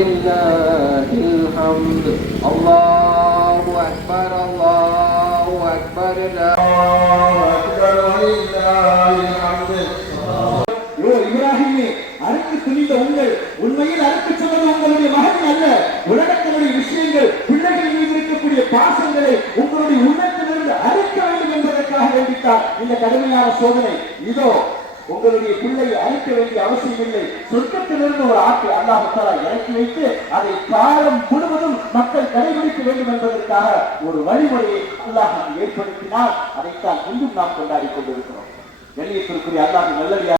ولله الحمد الله أكبر الله أكبر لا أكبر ولله الحمد. இப்ராஹிமே, அறுக்கு துணிந்த உங்கள் உண்மையில் அறுக்கு சொன்னது உங்களுடைய மகன் அல்ல. உலகத்தினுடைய விஷயங்கள், பிள்ளைகள் மீது இருக்கக்கூடிய பாசங்களை உங்களுடைய உள்ளத்திலிருந்து அறுக்க வேண்டும் என்பதற்காக வேண்டித்தான் இந்த கடுமையான சோதனை. இதோ உங்களுடைய பிள்ளையை அழிக்க வேண்டிய அவசியம் இல்லை. சொர்க்கத்திலிருந்து ஒரு ஆட்டை அல்லாஹ் தஆலா இறக்கி வைத்து அதை காலம் முழுவதும் மக்கள் கடைபிடிக்க வேண்டும் என்பதற்காக ஒரு வழிமுறையை அல்லாஹ் ஏற்படுத்தினால் அதைத்தான் இன்றும் நாம் கொண்டாடி கொண்டிருக்கிறோம். கண்ணியத்திற்குரிய அல்லாஹ்வின் நல்லடியார்